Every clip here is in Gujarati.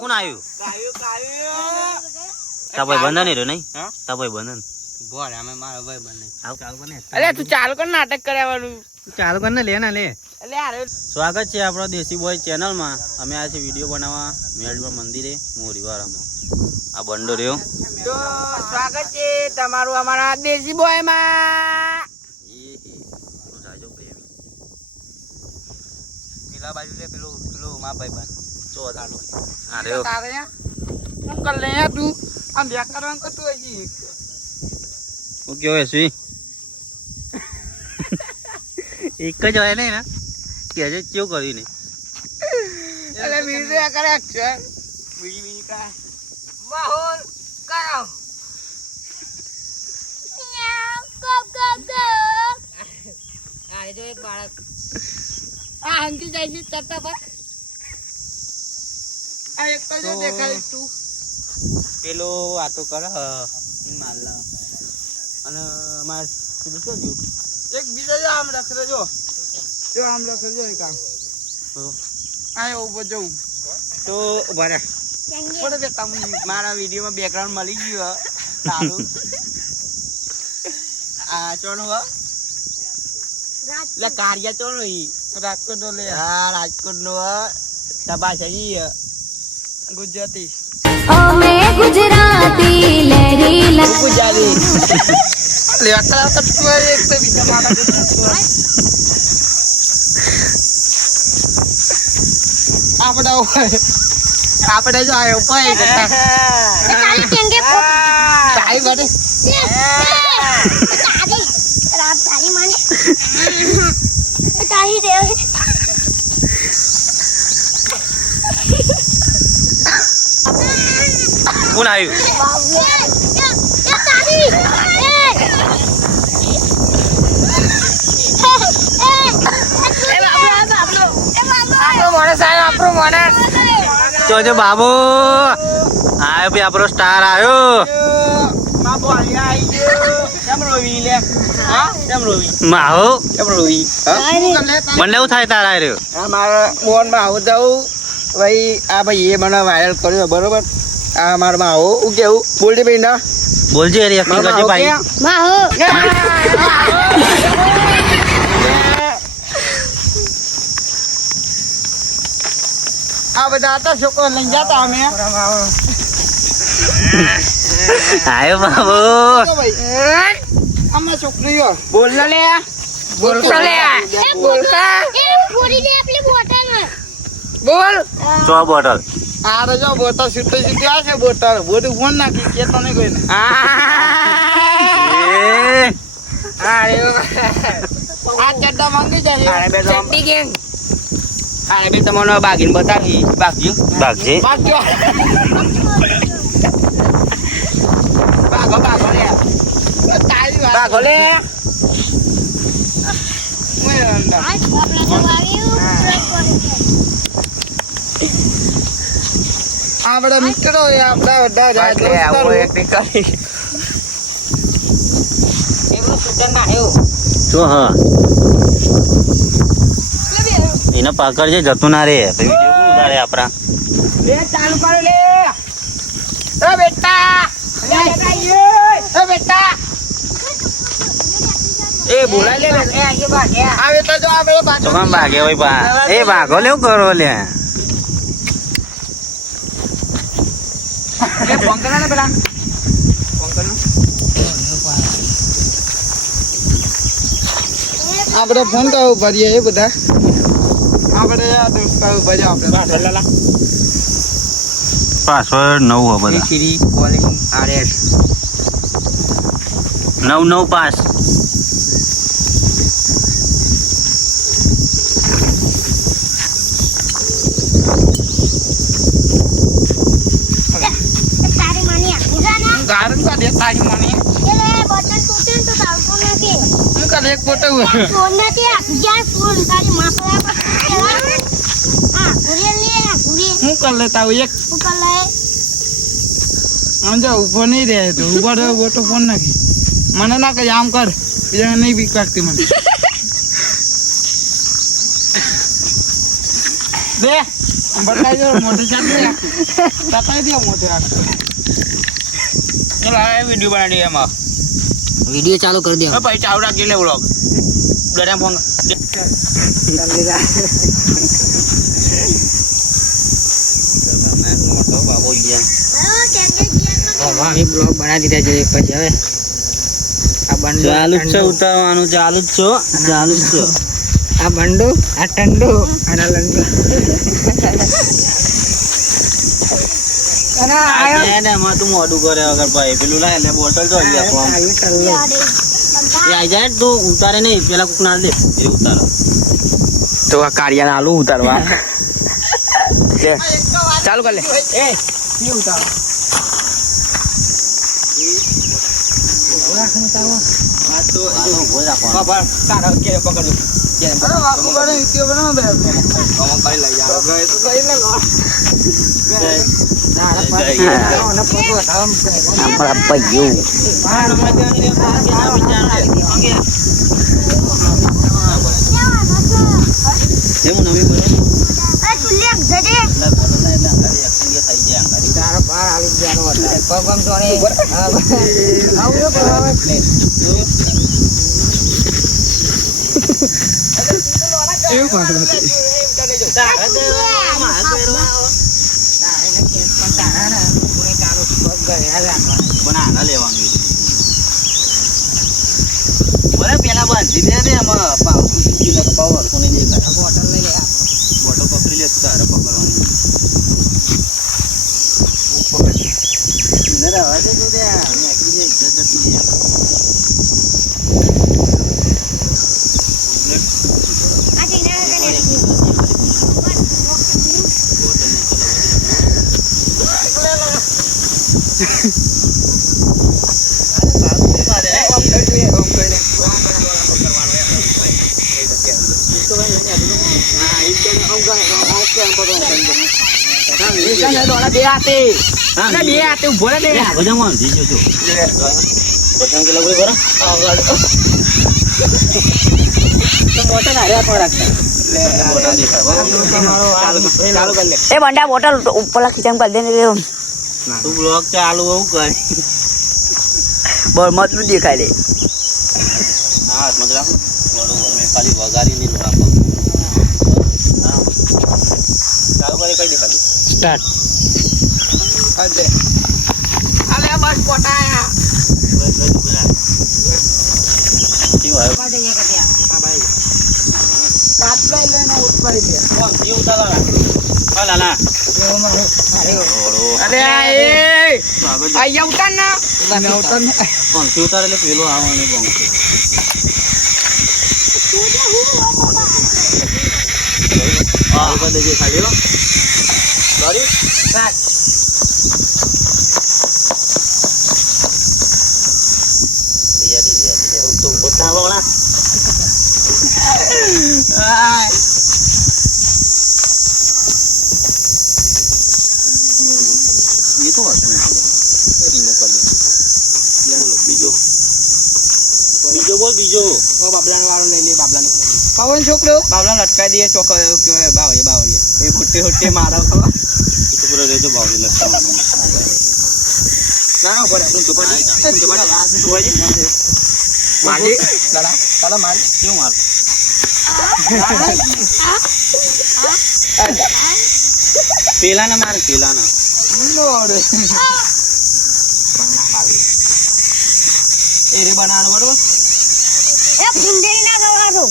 કોણ આવ્યું? તા ભાઈ બંધન રહ્યો નહીં? તા ભાઈ બંધન બોલ અમે મારો ભાઈ બને. અરે તું ચાલુ કર નાટક કરાવવાનું. ચાલુ કર ને લે ના લે. એટલે યાર સ્વાગત છે આપણો દેશી બોય ચેનલમાં. અમે આ છે વિડીયો બનાવવા મેળવા મંદિરે મોરીવાળામાં. આ બંડો રહ્યો તો સ્વાગત છે તમારું અમારા દેશી બોય માં. પેલા બાજુ લે પેલું મા ભાઈ બન ચો ચાલુ આ રહ્યો તારે હું કર લે યાર તું આમ બેક કરવાનું કરતું હજી હું કેવો છે એક જ હોય ને કે હજે કેવું કર્યું નહીં. એટલે વિડિયો કરે એક્શન બીજી કા માહોલ કરો. આ જો એક બાળક આ હંકી જાય છે તત્તા પર આ એક તો જો દેખાય તું પેલો વાતો કરે માલા અને અમાર પેલું શું થયું એક બીજો જો આમ રખડે જો આમ રખડે જો એક આમ આ ઉભો જવું તો ઉભા રહે પડે બે તમને મારા વિડીયોમાં બેકગ્રાઉન્ડ મળી ગયું સારું આ ચોનો લે કારિયા ચોનો ઈ રાજકોટ નો લે હા રાજકોટ નો તબાસી ગુજરાતી અમે ગુજરાતી લહેરી ગુજરાતી લે આકલા તો એક તો બીજા મારા આપણે જો આયો પાય કરતા કાલી ટેંગે કાઈ બડે રાત તારી માને તારી દે કોણ આવ્યું? તારી આપણો માણસ આયો આપણો માણસ જોજો બાબુ આયો ભી આપણો સ્ટાર આવ્યો. બાબો આયા આઈ ગયો કેમ રોવી લે હા કેમ રોવી માહો કેમ રોવી મને એવું થાય તારા રહ્યો. આ મારા મોહન માં આવું જાઉં ભાઈ આ ભાઈ એ મને વાયરલ કર્યો બરોબર આ મારા માં આવો હું કેવું બોલતી ભાઈ ના બોલજે રે યકી કરજે ભાઈ. માહો આ બધા હતા છોકરો લઈ જતા અમે આયો બાબુ. આમાં છોકરીઓ બોલ ના લે બોલ લે બોલ કા એ પૂરી દે આપલી બોટલ બોલ ચો બોટલ આ જો બોટલ છૂટે છૂટે આ છે બોટલ બોટલ ફોન નાખી કે તો નહીં કોઈ ને એ આ ચડ્ડા માંગી જાય આને બે તો ચડ્ડી ગેંગ આને બે તમને બાગીને બતાવી બાગજો ભાગજે. બાજો બાગો બાગો લે તારી વાત બાગો લે મેં અંદા આ આપણા તો આવ્યું આપડા મિત્રો આપડા બધા બસ લે આવો એક કરી એમનો સુધર ના આવ્યો ચો હા એને પકડ જે જતું ના રે તો વિડિયો કોણ ઉતારે આપણા. લે ચાલુ કરો લે એ બેટા એ બેટા એ બોલાય લે એ આગે બાગે આવે તો જો આપણે તો પાછો કામ ભાગે હોય પા એ ભાગો લેવું કરો લે. એ ફોન કરા ને પેલા ફોન કર આપણે ફોન તો ભરીએ એ બધા આપણે આ દોસ્તારો ભર્યા આપણે બાટલા પાસવર્ડ 9 હો બધા શ્રી કોલિંગ આરએસ 995. તારી માની આખું ના ગારન કા દે તારી મને એટલે બોટલ તૂટે તો ચાલતો નથી હું કાલે એક ફોટો ફોન નથી જ્યાં ફોન તારી માં પર આ પૂરી લે પૂરી હું કર લેતા હું એક ઉપર લે આમ જો ઉભો નહીં રહે તો ઉભો રહે ફોટો ફોન નાખી મને ના કહે આમ કર બીજા નહીં બીક લાગતી મને દે બતાવી દો મોઢું ચાટી રાખું બતાવી દો મોઢું રાખું ચલો આ વિડીયો બનાવી દઈએ એમાં વિડીયો ચાલુ કરી દે પછી ચાલુ રાખી લે વ્લોગ ગરમ ફોન મોટો બાબો ગયા અમે બ્લોગ બનાવી દીધા છે પછી હવે આ બંડો ચાલુ જ છે ઉતારવાનું ચાલુ જ છો ચાલુ જ છો આ બંડો આ ટંડો અને આ લંડો અને આયો એને એમાં તું મોઢું કરે વગર ભાઈ પેલું લાય એટલે બોટલ તો આવી આપો આયો ટલ્લો એ આઈ જાય તું ઉતારે નહીં પેલા કોક ના દે એ ઉતારો તો આ કારિયાને આલુ ઉતારવા ચાલુ કર લે એ ઈ ઉતાર આ તો ઉભો રાખવાનો બાબા તારા કે પકડજો અરે વાકુ બને વિડિયો બનાવો બે કમ કરી લઈ જાવ ગઈ તો કઈ લે લો આપણા પૈયું જેવું નવી બોલો આ તું લેક જડે એટલે બોલો ને એટલે અંગાડી એક્ટિંગ થઈ જાય અંગાડી તારા બાર આવી જવાનો હતો પગમ જોડે આવું બરાબર એવું પાછું બનાના લેવાનું બોલે પેલા બાંધી દે રે આમાં પાવ પાવર કોને દેખાય બોટલ લઈ લે બોટલ પકડી લે તારે પકડવાની ઇને રાવા દે તો દે મે એકરી દે ઇજ્જત હતી આ ટીના ને બે હાથે ઉભો રે બે એ બંડા બોટલ ઉપરલા ખીચામ કરી દે ને તું બ્લોગ ચાલુ એવું કરે બોલ મતલું દેખાય લે હા મતલબ બરોબર મેં ખાલી વગાડી નહીં રાખો હા ચાલુ કરી કઈ દેખાતું સ્ટાર્ટ અલે અલે બસ પોટાયા કાટ લઈ લેને ઉઠવાઈ દે કોણ એ ઉતારા હા લાલા અરે એ આયા ઉતાર ના ઉતાર કોણ થી ઉતારે એટલે પેલો આવવાની બહુ છે હા ઉપર દેજે ખાલી હો સોરી તો બતાવો ના ये तो बात नहीं रिमूव कर देंगे बीजो बीजो बोल बीजो ઓ બાબલાનો વાળો લઈ લે બાબલાનો પવન છોકરો બાબલા લટકાઈ દે ચોક કે બાવળી એ હુટ્ટે હુટ્ટે મારો ખબર तो बोलो रे तो बावली लगता है ના ના પડે તું તો પડે મારી દાદા ચાલો માર क्यों मार पेला ना मार पेला ना લોરે એ રે બનાવવાનો બરોબર એ ભૂંડેરી ના ગવારો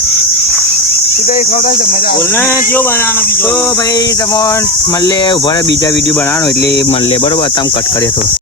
સીધા એક ખવડાવ છે મજા बोलना है क्यों बनाना बीजो તો ભાઈ તમોન મળે ઉભા બીજા વિડીયો બનાવવાનો એટલે મળે બરોબર તમે કટ કરીએ તો